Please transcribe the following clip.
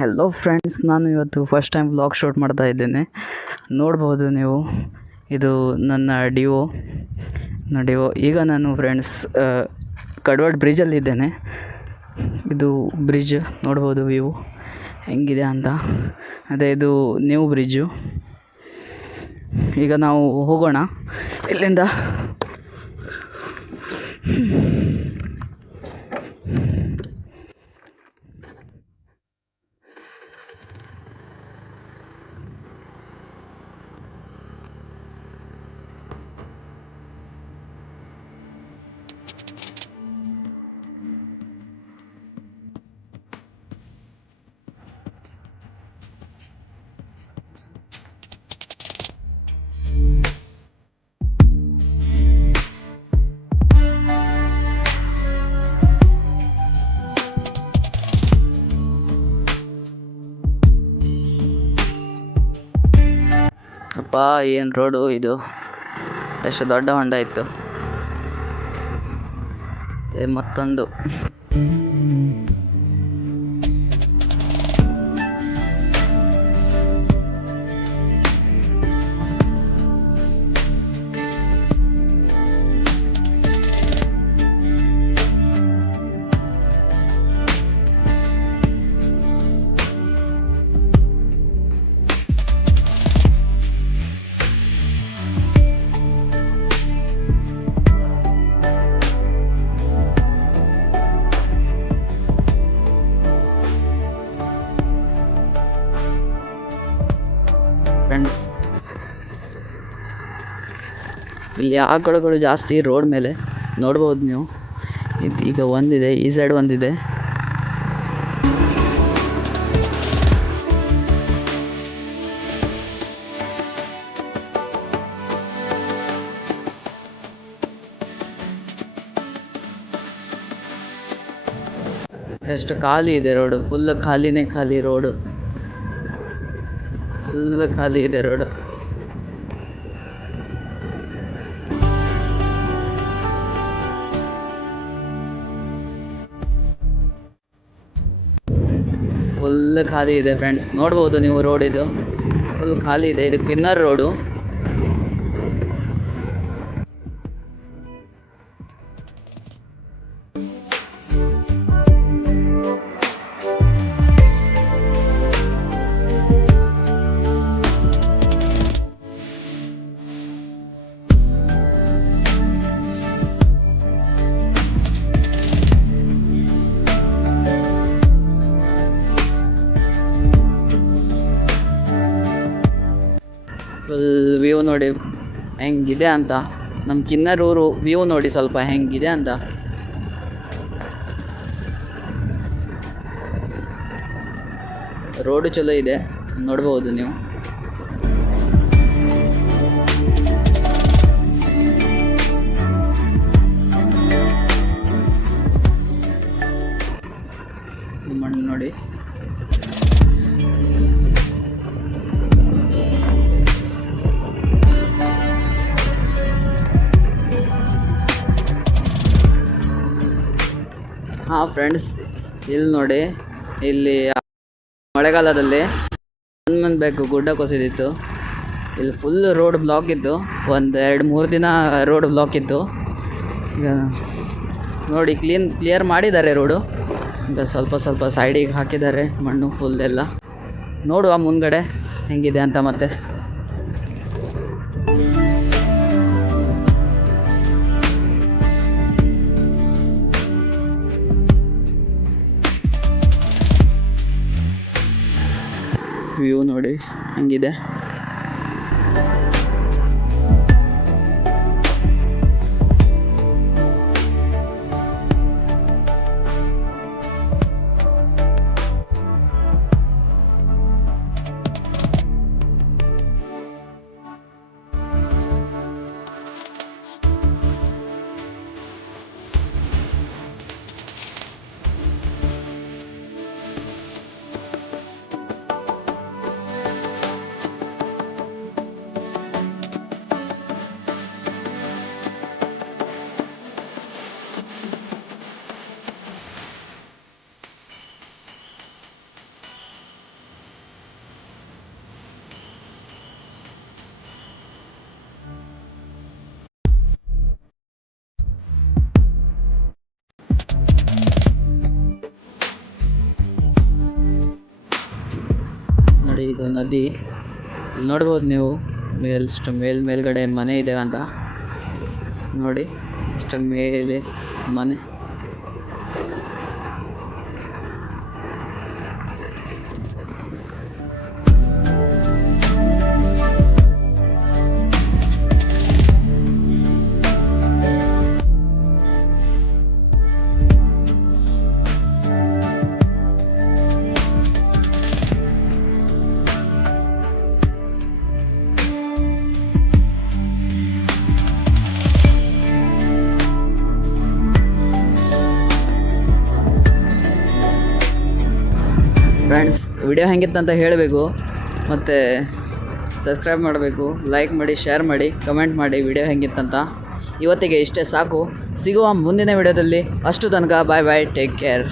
Hello friends, ನಾನು ಇವತ್ತು first time vlog shoot ಮಾಡ್ತಾ ಇದ್ದೇನೆ. ನೋಡ್ಬೋದು ನೀವು, ಇದು ನನ್ನ ಡಿವೋ. ಈಗ ನಾನು ಫ್ರೆಂಡ್ಸ್ ಕಡ್ವಾಡ್ ಬ್ರಿಡ್ಜಲ್ಲಿದ್ದೇನೆ. ಇದು ಬ್ರಿಡ್ಜ್ ನೋಡ್ಬೋದು, ವ್ಯೂ ಹೆಂಗಿದೆ ಅಂತ. ಅದೇ ಇದು ನ್ಯೂ ಬ್ರಿಡ್ಜು. ಈಗ ನಾವು ಹೋಗೋಣ ಇಲ್ಲಿಂದ. ಅಪ್ಪ, ಏನು ರೋಡು ಇದು! ಎಷ್ಟು ದೊಡ್ಡ ಹೊಂಡ ಇತ್ತು. ಮತ್ತೊಂದು ಫ್ರೆಂಡ್ಸ್, ಇಲ್ಲಿ ಆಕಳುಗಳು ಜಾಸ್ತಿ ರೋಡ್ ಮೇಲೆ ನೋಡ್ಬೋದು ನೀವು. ಈಗ ಒಂದಿದೆ, ಈ ಸೈಡ್ ಒಂದಿದೆ. ಎಷ್ಟು ಖಾಲಿ ಇದೆ ರೋಡು, ಫುಲ್ ಖಾಲಿ ರೋಡು, ಫುಲ್ ಖಾಲಿ ಇದೆ ರೋಡು. ಫುಲ್ ಖಾಲಿ ಇದೆ ಫ್ರೆಂಡ್ಸ್, ನೋಡ್ಬೋದು ನೀವು. ರೋಡ್ ಇದು ಫುಲ್ ಖಾಲಿ ಇದೆ. ಇದು ಕಿನ್ನರ್ ರೋಡು. ಫುಲ್ ವ್ಯೂ ನೋಡಿ ಹೆಂಗಿದೆ ಅಂತ. ನಮ್ಮ ಕಿನ್ನರೂರು ವ್ಯೂ ನೋಡಿ ಸ್ವಲ್ಪ ಹೆಂಗಿದೆ ಅಂತ. ರೋಡು ಚಲೋ ಇದೆ, ನೋಡ್ಬೋದು ನೀವು. ಮಣ್ಣು ನೋಡಿ. ಹಾಂ ಫ್ರೆಂಡ್ಸ್, ಇಲ್ಲಿ ನೋಡಿ, ಇಲ್ಲಿ ಮಳೆಗಾಲದಲ್ಲಿ ಬೇಕು ಗುಡ್ಡ ಕುಸಿದಿತ್ತು. ಇಲ್ಲಿ ಫುಲ್ ರೋಡ್ ಬ್ಲಾಕ್ ಇತ್ತು. 2-3 ದಿನ ರೋಡ್ ಬ್ಲಾಕ್ ಇತ್ತು. ಈಗ ನೋಡಿ ಕ್ಲಿಯರ್ ಮಾಡಿದ್ದಾರೆ ರೋಡು. ಈಗ ಸ್ವಲ್ಪ ಸೈಡಿಗೆ ಹಾಕಿದ್ದಾರೆ ಮಣ್ಣು ಫುಲ್ ಎಲ್ಲ. ನೋಡುವ ಮುಂದ್ಗಡೆ ಹೆಂಗಿದೆ ಅಂತ. ಮತ್ತೆ ವ್ಯೂ ನೋಡಿ ಹೆಂಗಿದೆ. ಇದು ನದಿ. ಇಲ್ಲಿ ನೋಡ್ಬೋದು ನೀವು ಎಷ್ಟು ಮೇಲ್ಗಡೆ ಮನೆ ಇದೆ ಅಂತ ನೋಡಿ. ಇಷ್ಟು ಮೇಲೆ ಮನೆ. ಫ್ರೆಂಡ್ಸ್, ವಿಡಿಯೋ ಹೆಂಗಿತ್ತಂತ ಹೇಳಬೇಕು, ಮತ್ತು ಸಬ್ಸ್ಕ್ರೈಬ್ ಮಾಡಬೇಕು, ಲೈಕ್ ಮಾಡಿ, ಶೇರ್ ಮಾಡಿ, ಕಮೆಂಟ್ ಮಾಡಿ ವಿಡಿಯೋ ಹೆಂಗಿತ್ತಂತ. ಇವತ್ತಿಗೆ ಇಷ್ಟೇ ಸಾಕು. ಸಿಗುವ ಮುಂದಿನ ವಿಡಿಯೋದಲ್ಲಿ. ಅಷ್ಟು ತನಕ ಬಾಯ್ ಬಾಯ್, ಟೇಕ್ ಕೇರ್.